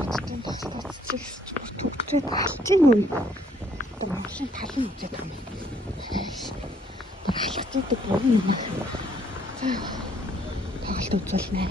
어쨌든 독재 갈지는 또 무슨 다른 문제 담아. 갈았을 때 모르는 말. 다갈도 없었네.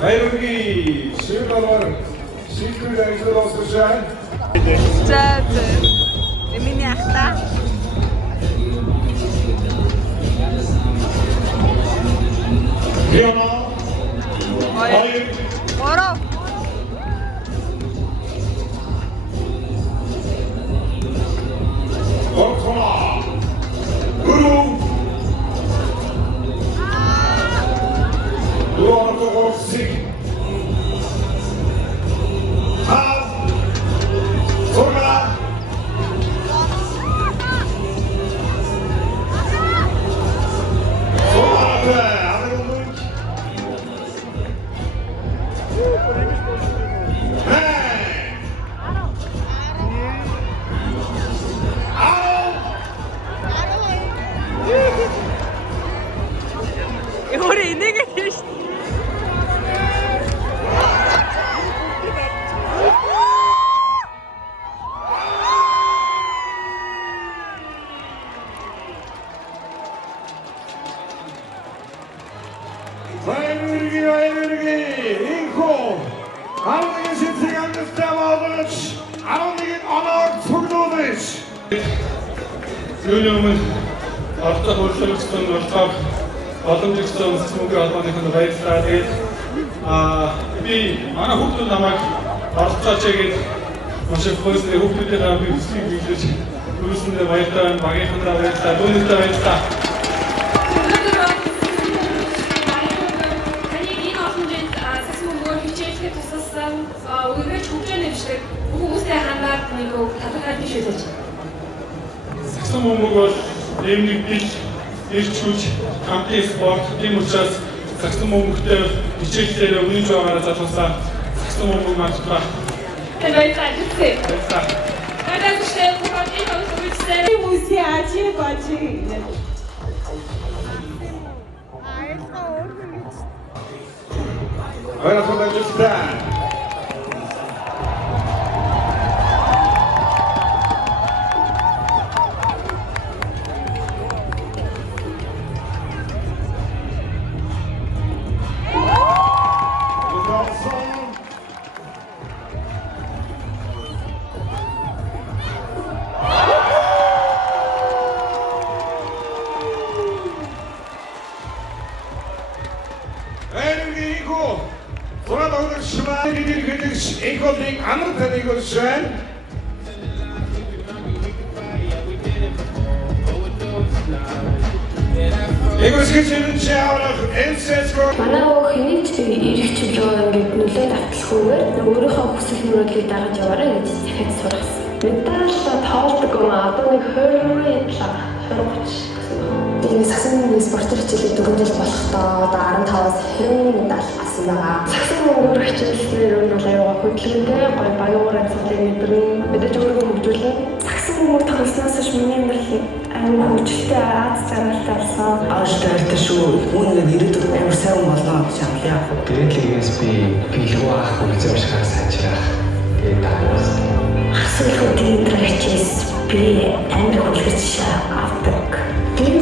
Hayırlı şirketler, şirketler için olsun. Güzel. Emin yakta. Piyano. Hayır. Oro. Orkona. Guru. Guru ortodoksik. Hal. Sonra. 우리 있는 게 계시. Hayırlı inko. Anlığı sinsiganlık devamlıç. Anlığı anar turnuğuluç. Юуниумын авто хөршлөгчдөн болтоо боломжтой сүмгийн албаныханд баярлалаа. Тэгээд би манай хүүхдүүд намайг оролцооч гээд маш их хөөсний хүүхдүүдээ би хүслийг биелүүлж түрүүсэндээ баярлалаа. Багийнхандаа баярлалаа. Түүнийхээ баярлалаа. Таны энэ олон жил саксофон хичээлээ тусалсан өөрөөр хөгжөөний бичлэг хүмүүстэй хандаад нэг талхаад биш үү? Саксон бөмбөг бол нэмник бил ирч хүч хамтын спорт тийм учраас саксон бөмбөгтэй хичээлээр өмнө жаагаар залуусаа саксон бөмбөг маань Таны баярлалаа. баярлалаа. Надад хүчтэй бүгд энэ хүмүүстэй 무시하지 마지. Hayırlı olsun. Inkolding andere training wordt zijn. Эгөөсгэж ирэн чи аврах энсэсгөө Манай өвөө хэний ч ирэх чиглэлөө ингээд нөлөө татлаггүйгээр өөрийнхөө хүсэл мөрөөдлийг дагаж яваарай гэж дахиад сургасан. Медаль тоолдог юм одоо нэг 20 30 саксоны спортер хичээлээ 4 жил болохдоо одоо 15-аас 20 медаль авсан байгаа. Саксон мөнгөөр хичээлснээр нь бол аюугаа хөдөлгөөнтэй гоё баяр амьсгалыг мэдээж өөрийгөө хөгжүүлэн саксон мөнгөөр тоглосноос ш миний амьдрал аюу хөгжилтэй аз жаргалтай болсон. Ааштай шүү. Үүнийг ирээдүйд амар сайн болно гэж амлаа. Гэрэлээс би билгүү авах үзэмжээр сайжрах гэдэг таавс. Асуултын дээрчээс би амар хүлээж авдаг. Тэр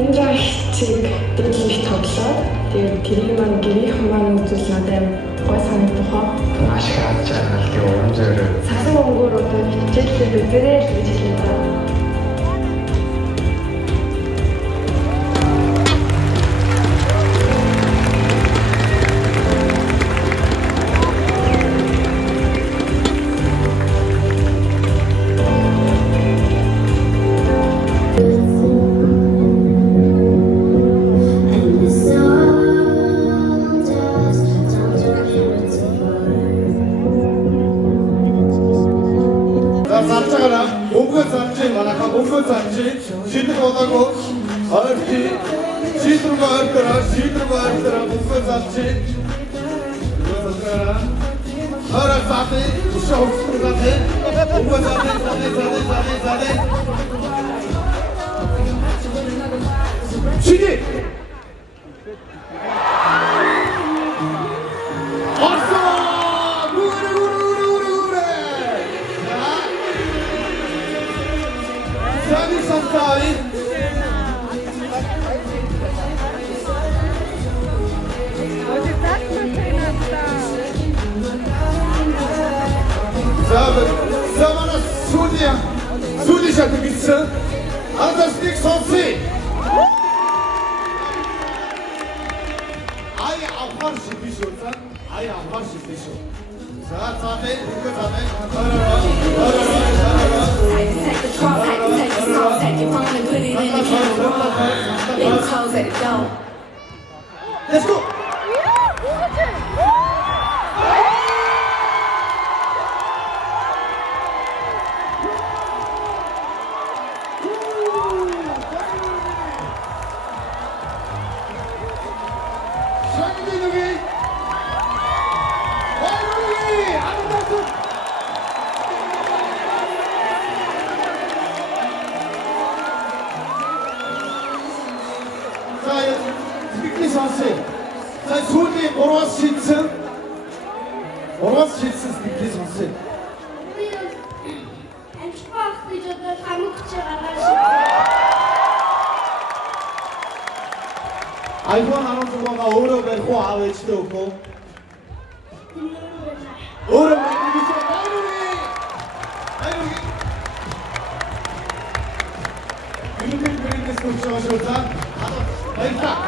энэ жагчиг дэглэх тоглоод тэгээд тэрийг маань гэрийнхэн маань үзүүл надад гой санагдах. Маш их аз жаргалтай урамжаар. Саксон мөнгөөр одоо хичээлээ бизэрээ л гэж хэлээ. Шийдвэр болоогүй ойрти шийдвэр ойртоо бүгд залчи Ара сати шоустрате бүгд залчи Шиди Орсо гуре Сани сантаи Замана судья шатгийсэн Андерстик сонси Ай авахар шидэж шүү. Ай авахар шидэж шүү. За цаатаа бүгд цаатаа Take the trunk, take the song, take your phone and put it in the camera. Leave the clothes at the door. Let's go. За сүүлийн 3-аас шийдсэн спикерийг сонсъё. Амжих гэж одоо хамаг хүч гаргаж iPhone 16-га өөрөө барих уу аав ээжтэй өгөх үү? Өөрөө барих гэж байна. Юуны брэндээс көчөөж байгаа. Баярлалаа.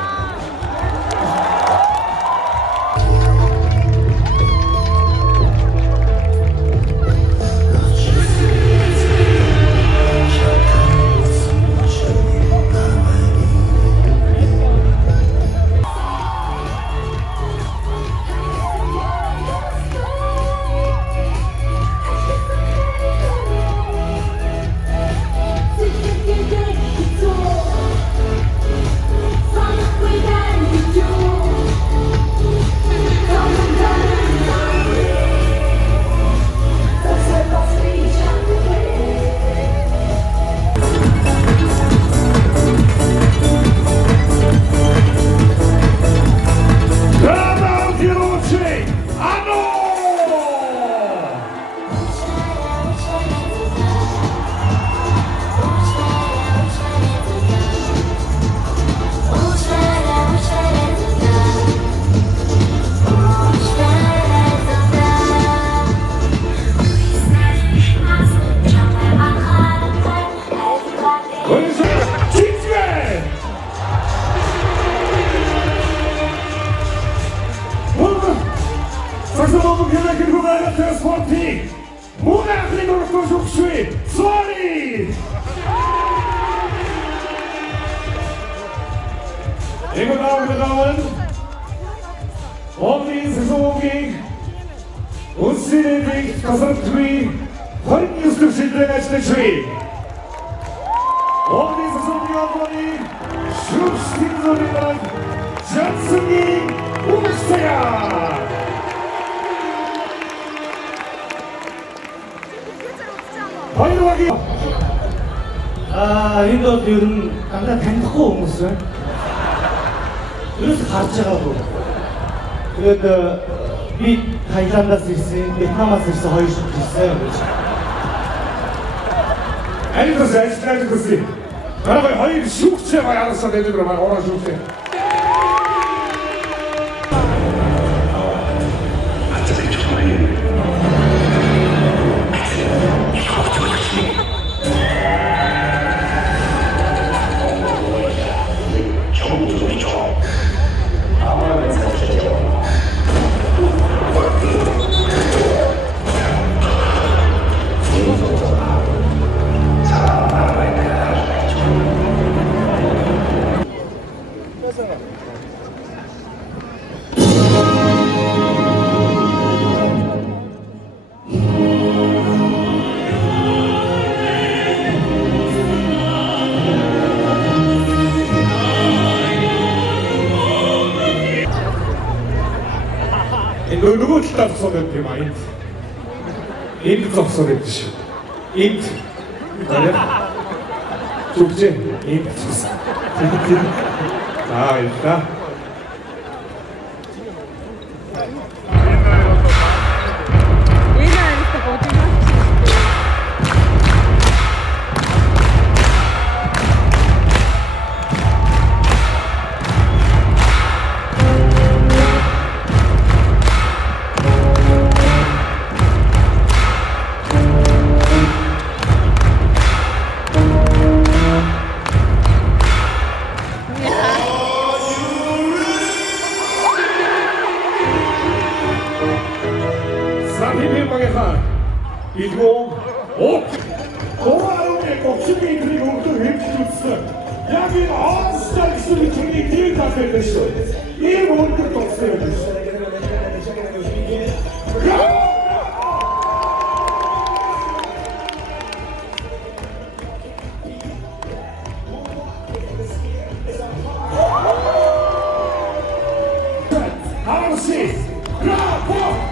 이거 다음은 어디 세상에 온실의 가슴들이 환유스를 실행하시는 주의 어디 세상에 어머니 슈스팅 소리는 전승이 웅세야 화이로하기 이거 요즘 강단 탱커 오무스 그래서 가르쳐가고 그래도 이 타이란다 쓸수 베트남 쓸수 허이 수 있어요 알겠어 알겠어 나라가 허이 숙제가 알아서 내주더만 오라 숙제 누구 기타 소리 마인드 인드 소리 드시 인드 그래 죽지 인드 자 일단 얘는 işte kocaman. 이거 고아로의 곡식이 그리고 그 웹주스 여기 어스타 기술이 중립 뒤에 됐어 이 모든 것도 없어요 아버지 라포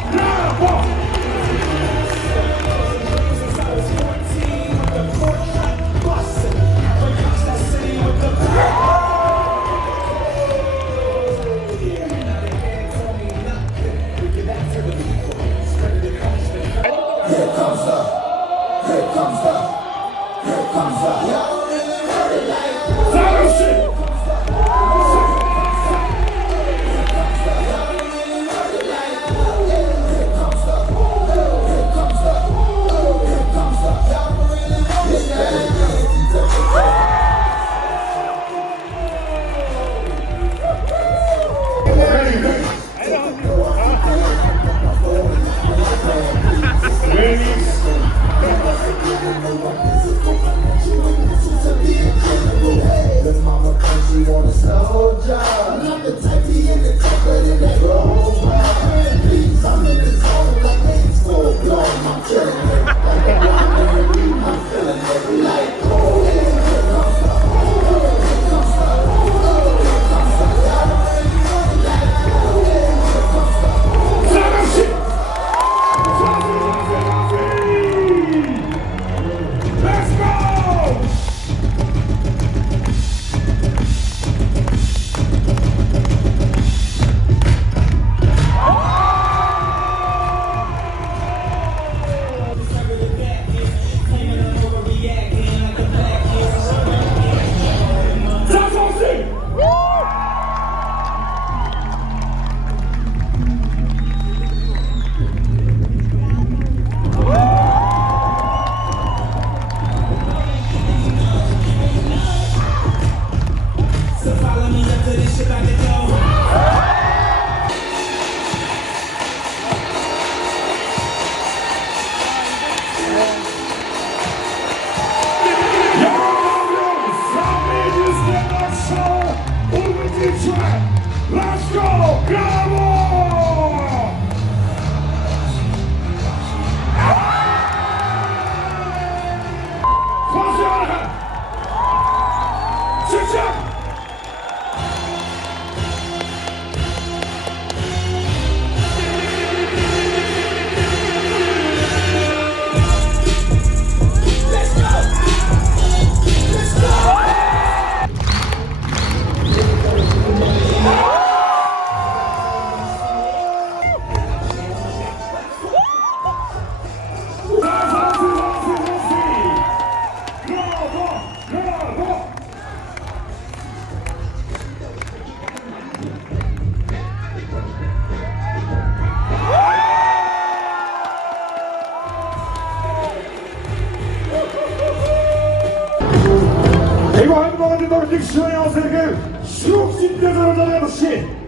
команды дөрвөлийг шүүн явуулсан хэрэг шүүх сэтгэл зөрүүлээд өгч.